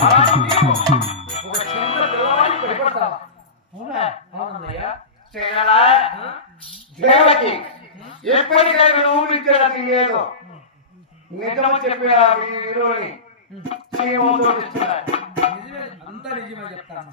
ఒక చిన్న పిల్లవాడికి భయపడతావా అవునా? చేయాలా? దేవకి ఎప్పటికైనా నువ్వు నిత్యరతి లేదు నిజం చెప్పిన వీరుని చీమతో ఇస్తున్నా నిజమే చెప్తాను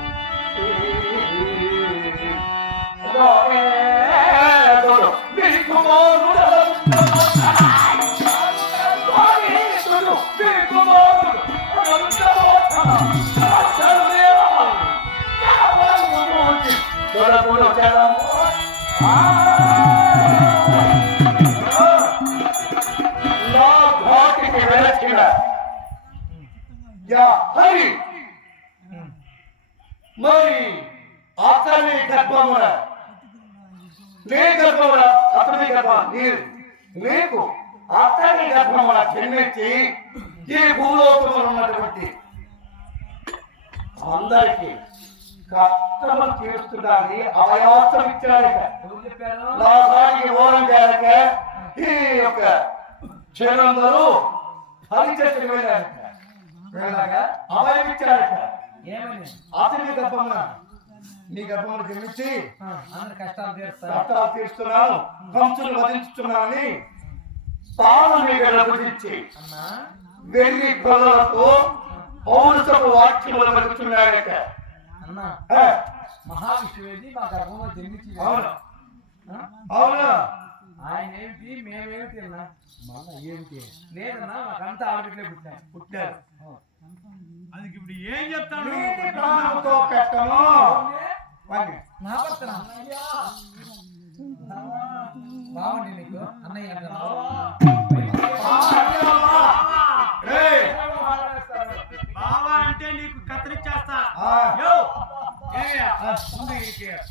ప్రాణిస్తాం. ఆ? అన్న భర్త ఇదిగో, యా హరి మరి అతని గర్భమున నీ గర్భమున అతని గర్భ నీ నీకు అతని గర్భమున జన్మించి ఈ భూలోకమున ఉన్నటువంటి అందరికీ కష్టము తీరుస్తుందని అవయాసం నా సాగి ఓరం చేయాలక ఈ యొక్క వెళ్ళాక? వెళ్ళాగా అభయం ఇచ్చాడక ఏమని? అతని గర్భమున నీ గర్భమున జన్మించి కష్టాలు కష్టాలు తీరుస్తున్నాను కంసులు వధించుతున్నానని తాను నీ గర్భించి అన్నా? వెర్రి ప్రజలతో పౌరుషపు వాక్యములు పలుకుతున్నాడట అన్నా. మహావిష్ణువేది మా గర్భంలో జన్మించి అవును. ఆయన ఏమిటి మేమేమిటి అన్నా? మళ్ళా ఏమిటి? లేదన్నా మాకంతా ఆడబిడ్డలే పుట్టారు పుట్టారు. అది ఇప్పుడు ఏం చెప్తాను? ప్రాణంతో పెట్టను. నా భర్తనా బాగుంది నీకు? అన్నయ్య అంటే నీకు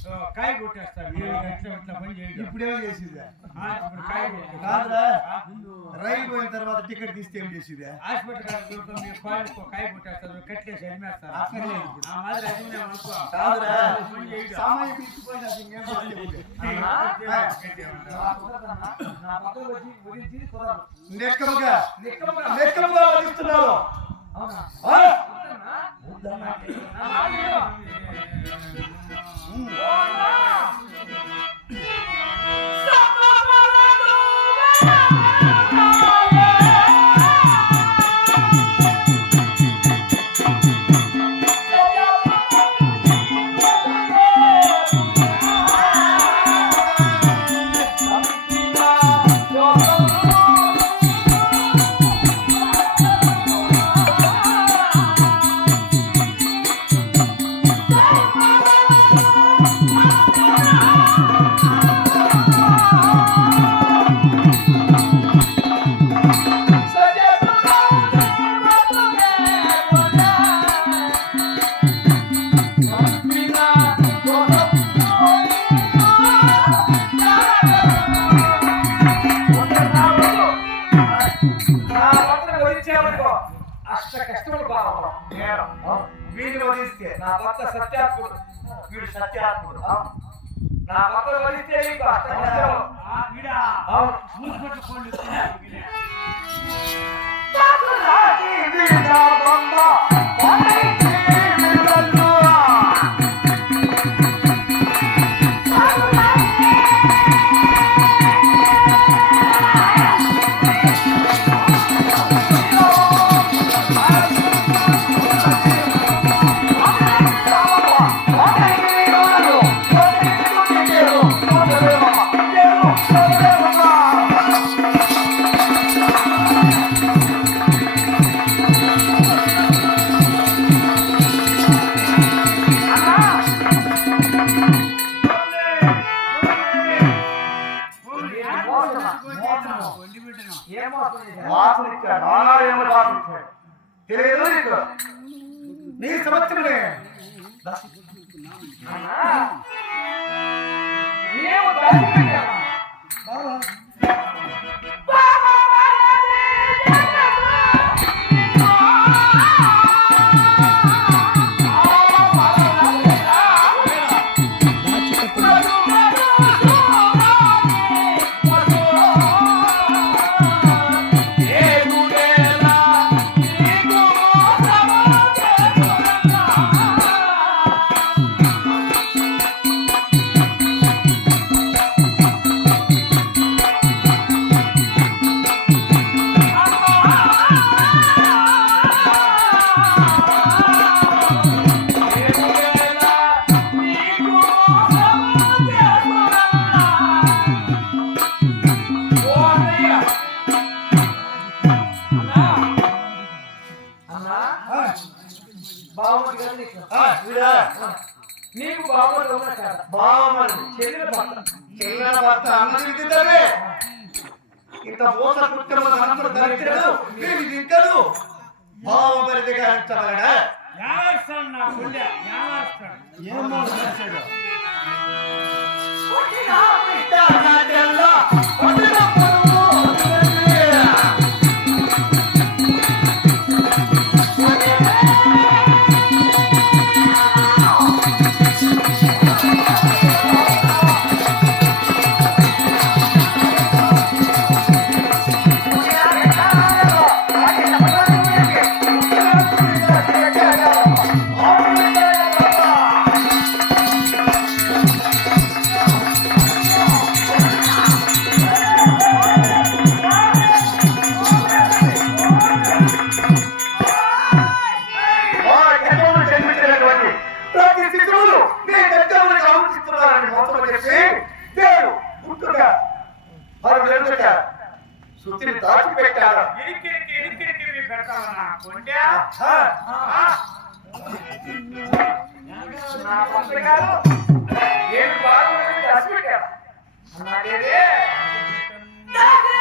ఓ, కాయ కొట్టేస్తా ఇప్పుడేం చేసిదా రైలు పోయిన తర్వాత టికెట్ తీస్తే ఏం చేసిదా హాస్పిటల్ కాయ కొట్టేస్తారు కట్టేసి కుదరదు. నెక్కముగా అవునా? ఆ? అష్ట కష్టములు బాధపడం. నేరం. వీధిని వధిస్తే నా భర్త సత్యాత్ముడు వీడు సత్యాత్ముడు నా భర్తను వధిస్తే నీకు అష్ట వీడా? అవును. మూసుకుంటూ ವಾಸನಿಕ ನಾನ ಎಂಬ ಧಾಮಿತ ತಿಳಿಯಲಿಕ ನೀ ಸಮತ್ಮನೆ ನೀ ఎవరు కాదా? బావమని చెల్లెల భర్త. చెల్లెల భర్త అన్నం ఇంత మోస కృత్యమ మనసులు ధరించలేదు నేను తింటాను ಮಹಾಭಾರತಕ್ಕೆ ಆಗ್ತಾವಣ್ಣ ಯಾರ್ ಸಣ್ಣ ಯಾರ್ ಸಣ್ಣ ಏನು ఇరికిరికి మీ పెడతావా నా